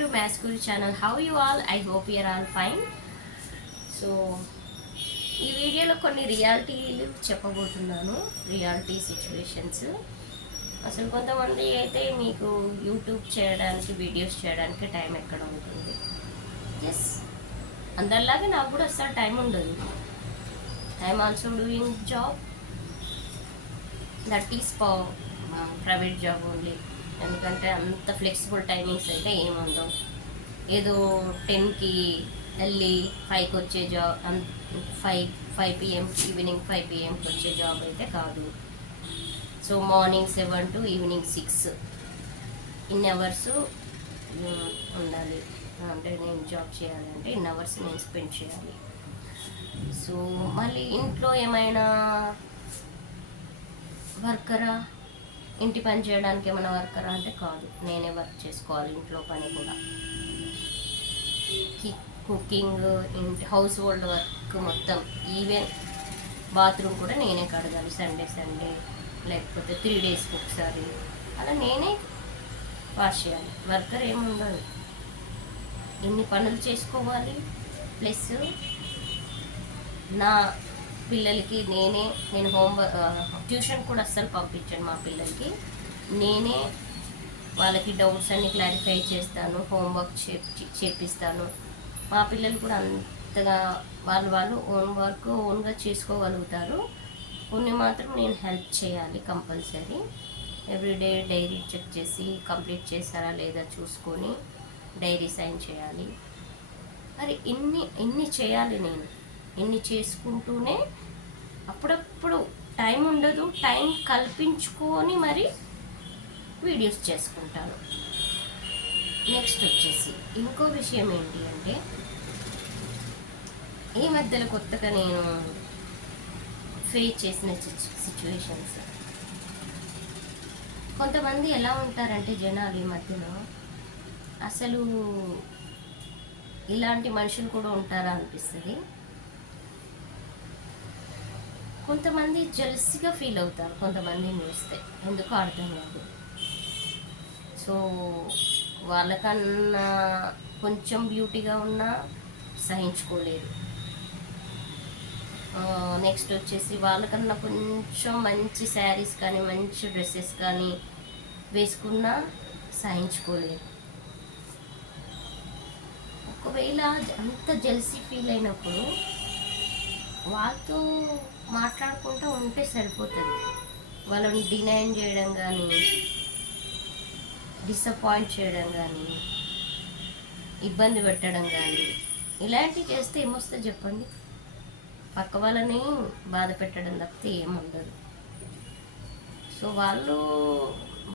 to Maths Guru channel. How you all? I hope you are all fine. So ఈ వీడియోలో కొన్ని రియాలిటీలు చెప్పబోతున్నాను. Reality situations. అసలు కొంతమంది అయితే మీకు యూట్యూబ్ చేయడానికి, వీడియోస్ చేయడానికి టైం ఎక్కడ ఉంటుంది. ఎస్, అందరిలాగే నాకు కూడా అసలు టైం ఉండదు. I'm also doing job, that is private job only. ఎందుకంటే అంత ఫ్లెక్సిబుల్ టైమింగ్స్ అయితే ఏముండవు. ఏదో 10కి వెళ్ళి 5కి వచ్చే జాబ్, 5 PM ఈవినింగ్ 5 PMకి వచ్చే జాబ్ అయితే కాదు. So morning 7 to evening 6 in hours ఉండాలి. అంటే నేను జాబ్ చేయాలంటే ఇన్ అవర్స్ నేను స్పెండ్ చేయాలి. సో మళ్ళీ ఇంట్లో ఏమైనా వర్కరా, ఇంటి పని చేయడానికి ఏమైనా వర్కరా అంటే కాదు, నేనే వర్క్ చేసుకోవాలి. ఇంట్లో పని కూడా, కుకింగ్, ఇంటి హౌస్ హోల్డ్ వర్క్ మొత్తం, ఈవెన్ బాత్రూమ్ కూడా నేనే కడగాలి. సండే లేకపోతే 3 డేస్కి ఒకసారి అలా నేనే వాష్ చేయాలి. వర్కర్ ఏమి ఉండదు. ఇన్ని పనులు చేసుకోవాలి. ప్లస్ నా పిల్లలకి నేను ట్యూషన్ కూడా అస్సలు పంపించాను. మా పిల్లలకి నేనే వాళ్ళకి డౌట్స్ అన్ని క్లారిఫై చేస్తాను, హోంవర్క్ చేపిస్తాను. మా పిల్లలు కూడా అంతగా వాళ్ళు ఓన్గా చేసుకోగలుగుతారు. కొన్ని మాత్రం నేను హెల్ప్ చేయాలి కంపల్సరీ. ఎవ్రీడే డైరీ చెక్ చేసి కంప్లీట్ చేశారా లేదా చూసుకొని డైరీ సైన్ చేయాలి. మరి ఇన్ని చేయాలి. నేను ఇన్ని చేసుకుంటూనే అప్పుడప్పుడు టైం ఉండదు. టైం కల్పించుకొని మరి వీడియోస్ చేసుకుంటాను. నెక్స్ట్ వచ్చేసి ఇంకో విషయం ఏంటి అంటే, ఈ మధ్యలో కొత్తగా నేను ఫేస్ చేసిన సిచ్యువేషన్స్. కొంతమంది ఎలా ఉంటారంటే జనాలు ఈ మధ్యలో, అసలు ఇలాంటి మనుషులు కూడా ఉంటారా అనిపిస్తుంది. కొంతమంది జెలసీగా ఫీల్ అవుతారు కొంతమందిని చూస్తే, ఎందుకో అర్థం కాదు. సో వాళ్ళకన్నా కొంచెం బ్యూటీగా ఉన్నా సహించుకోలేరు. నెక్స్ట్ వచ్చేసి వాళ్ళకన్నా కొంచెం మంచి శారీస్ కానీ మంచి డ్రెస్సెస్ కానీ వేసుకున్నా సహించుకోలేరు. ఒకవేళ అంత జెలసీ ఫీల్ అయినప్పుడు వాళ్ళతో మాట్లాడుకుంటూ ఉంటే సరిపోతుంది. వాళ్ళని డినై చేయడం కానీ, డిసప్పాయింట్ చేయడం కానీ, ఇబ్బంది పెట్టడం కానీ, ఇలాంటివి చేస్తే ఏమొస్తుంది చెప్పండి? పక్క వాళ్ళని బాధ పెట్టడం తప్పితే ఏముండదు. సో వాళ్ళు